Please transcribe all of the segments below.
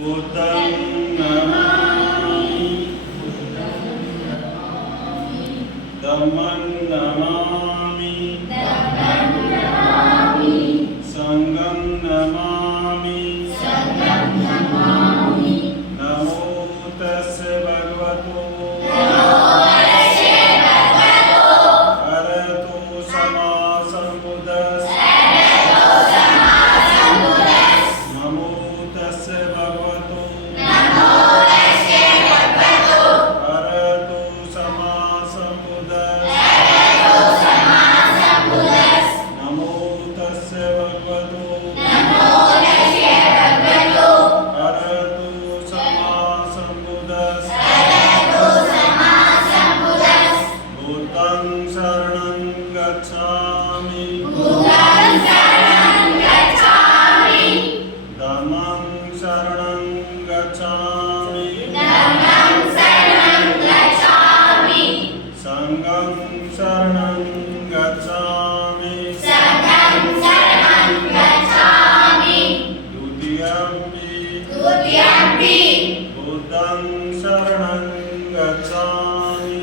बुद्धं नमामि धम्मं नमामि संघं नमामि नमो तस्य भगवतो अरहतो सम्मा सम्बुद्धस्स नमो तस्य भगवतो अरहतो सम्मा सम्बुद्धस्स नमो तस्य भगवतो अरहतो सम्मा सम्बुद्धस्स बुद्धं शरणं गच्छामि धम्मं शरणं गच्छामि संघं शरणं गच्छामि द्वितीयम्पि बुद्धं शरणं गच्छामि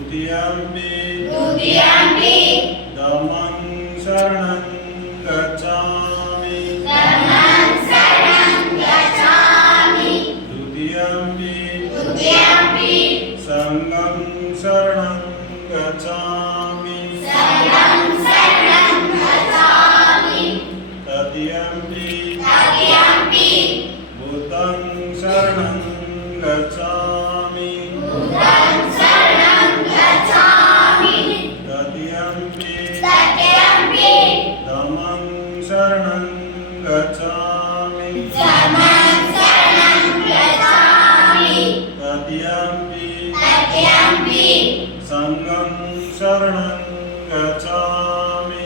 द्वितीयम्पि धम्मं शरणं गच्छामि द्वितीयम्पि संघं शरणं गच्छामि तृतीयम्पि बुद्धं शरणं गच्छामि तृतीयम्पि धम्मं शरणं गच्छामि तृतीयम्पि संघं शरणं गच्छामि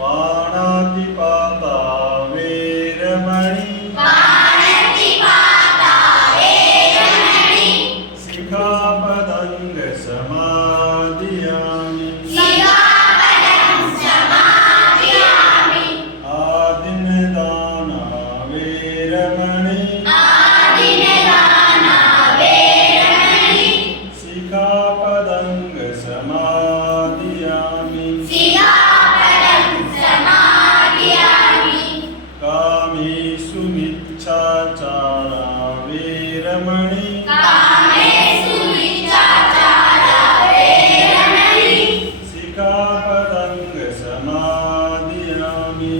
पाणातिपाता वेरमणि सिक्खापदं समादियामि आदिनदाना वेरमणि सिक्खापदं समादियामि कामेषु मिच्छाचारा वेरमणि सिक्खापदं समादियामि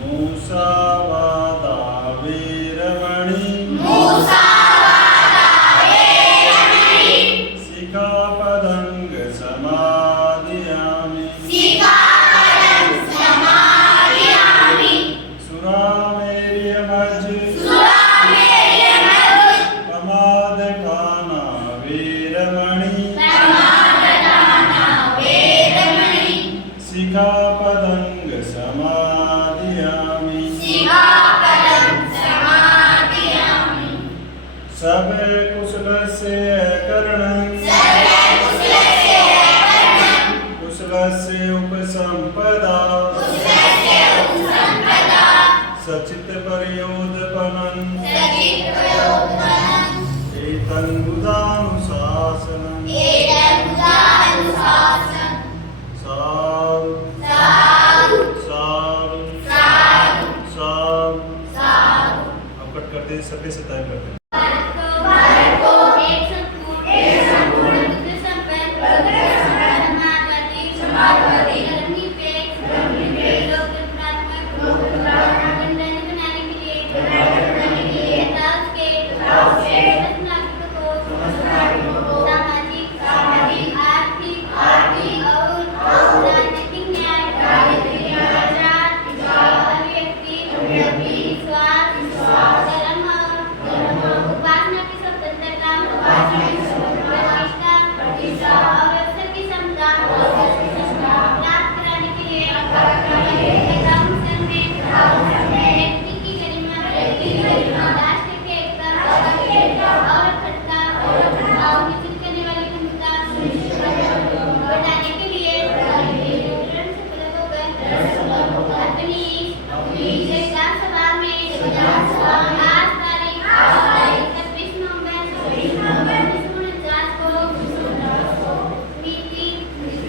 मुसावादा वेरमणि सिक्खापदं समादियामि सुरामेर्यमज्ज प्रमादपाना वेरमणि सिक्खापदं समादियामि सब कुशलस्य करणं कुशलस्य उपसम्पदा सचित पर्योदपनं एतं बुधानुशासनं साधु साधु साधु अब कट करते सभ्य से टाइम करते हैं। विश्वास धर्म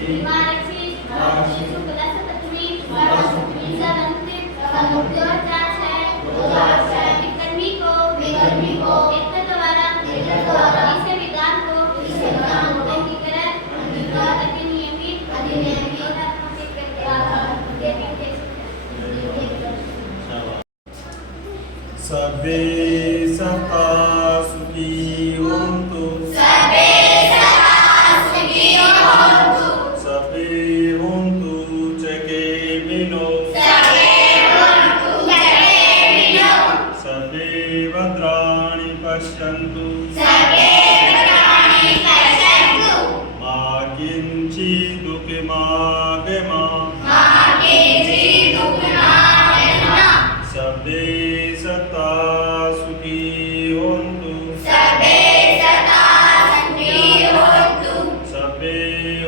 विमारक्षि शुक्ला सप्तमी सवंत समुद्योचार है विक्रमी को एक द्वारा इसे विधान को अंगीकरण अधिनियमित सबे सता सुखी होन्तु सबे होन्तु जगेमिनो सबे भद्राणि पश्यन्तु मा किञ्चिदुकिमागमा सबे सता सुखी होन्तु सबे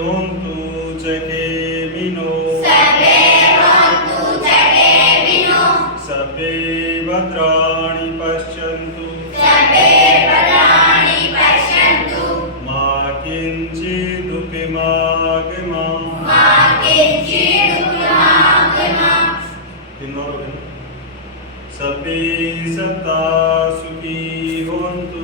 होन्तु जगेमिनो सबे भद्राणि पश्यन्तु मा किञ्चिदुकिमागमा सबे सता सुखी होन्तु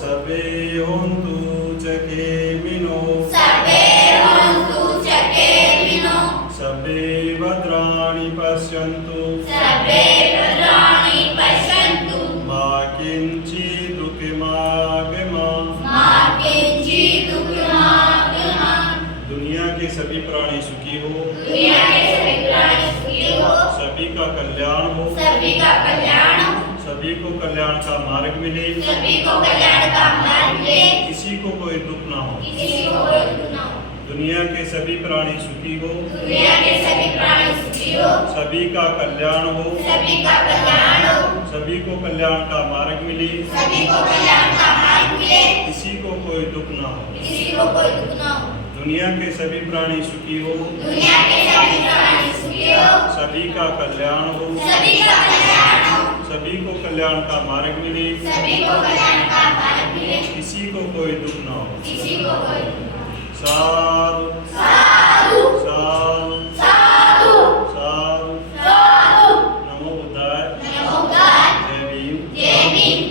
सबे होन्तु जगेमिनो सबे भद्राणि पश्यन्तु मा किञ्चिदुकिमागमा दुनिया के सभी प्राणी सुखी हो सभी का कल्याण हो सभी को कल्याण का मार्ग मिले किसी को कोई दुख ना हो दुनिया के सभी प्राणी सुखी हो सभी का कल्याण हो सभी को कल्याण का मार्ग मिले किसी को कोई दुख ना हो दुनिया के सभी प्राणी सुखी हो सभी का कल्याण हो सभी को कल्याण का मार्ग मिले किसी को कोई दुख ना हो साधु साधु नमो बुद्धाय जय भीम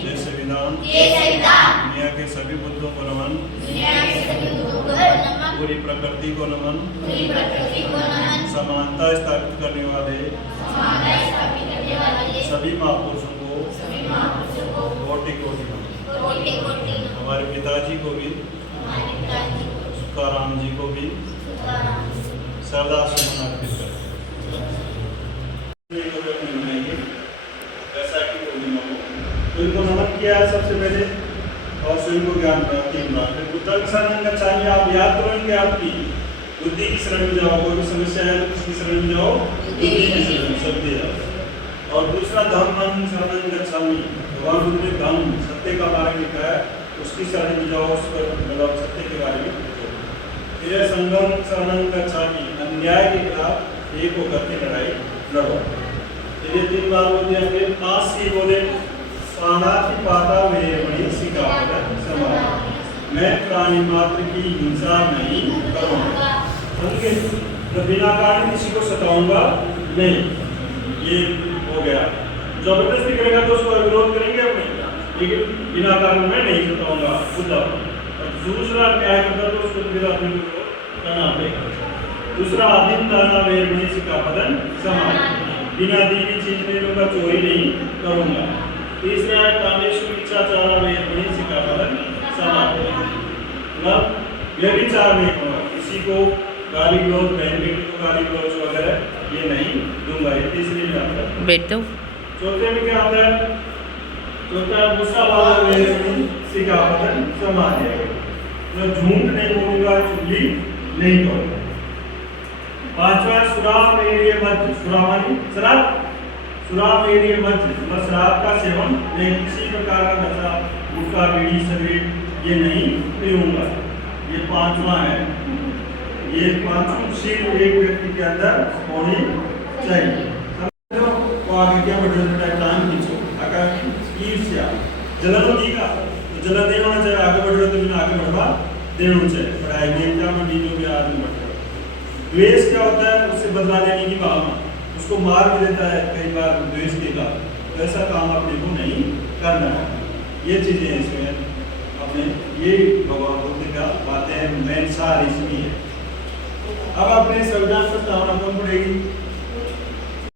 जय संविधान दुनिया के सभी बुद्धों को नमन पूरी प्रकृति को नमन समानता स्थापित करने वाले सभी महापुरुषों को कोटि कोटि हमारे पिताजी को भी तुकाराम जी को भी श्रद्धा सुमन अर्पित करते हैं। जैसा कि पूर्णिमा को इनको नमन किया है सबसे पहले और स्वयं को ज्ञान प्राप्ति फिर बुद्ध शरण गच्छामि। आप याद करो इनके आपकी बुद्धि की शरण में जाओ, कोई भी समस्या है तो किसकी शरण में जाओ? बुद्धि की शरण में, सब दे जाओ। और दूसरा धम्मं शरणं गच्छामि, भगवान बुद्ध ने धम्म सत्य का मार्ग लिखा है, उसकी शरण में जाओ, उस पर मतलब सत्य के बारे में। फिर संघं शरणं गच्छामि, अन्याय के खिलाफ एक होकर के लड़ाई लड़ो। ये 3 बार बोल दिया। फिर 5 सी बोले, पाणाति पाता वेरमणि सिक्खापदं समादि, मैं प्राणी मात्र की हिंसा नहीं करूँगा, समझे? तो बिना कारण किसी को सताऊंगा नहीं, ये हो गया। जबरदस्ती करेगा तो उसको विरोध करेंगे अपने, लेकिन बिना कारण मैं नहीं सताऊंगा खुद। दूसरा क्या करता तो उसको फिर अपने को करना पड़ेगा। दूसरा आदिम दाना वेरमणि सिक्खापदं समादि, बिना दी हुई चीज में लूंगा, चोरी नहीं करूंगा। तीसरा है कामेषु मिथ्याचारा वेरमणि सिक्खापदं समादि, मतलब व्यभिचार नहीं होगा, किसी को गाली गलौज, बहन बेटी को गाली गलौज वगैरह ये नहीं दूंगा। ये तीसरी में आता है। बैठो। चौथे में क्या आता है? चौथा मुसावादा वेरमणि सिक्खापदं समादि, मतलब झूठ नहीं बोलूंगा, चुगली नहीं करूंगा। पांचवा शराब मेरे मध्य, शराब मेरे मध्य, मतलब शराब का सेवन नहीं, किसी प्रकार का नशा, गुटखा, बीड़ी, सिगरेट ये नहीं पीऊंगा। ये 5वां है। ये 5 शील एक व्यक्ति के अंदर होनी चाहिए। तो आगे क्या बढ़ना टाइम खींचो, आगे ईर्ष्या जलन होगी का, तो जलन नहीं होना चाहिए। आगे बढ़ रहे तो बिना आगे बढ़वा देना चाहिए पढ़ाई में एग्जाम में जो भी आदमी बढ़ता है। द्वेष क्या होता है? उससे बदला लेने की भावना, उसको मार भी देता है कई बार द्वेष के बाद। तो ऐसा काम अपने को नहीं करना है। ये चीजें इसमें अपने ये भगवान बुद्ध का बातें हैं, मेन सार इसकी है। अब अपने संविधान प्रस्तावना कौन पढ़ेगी?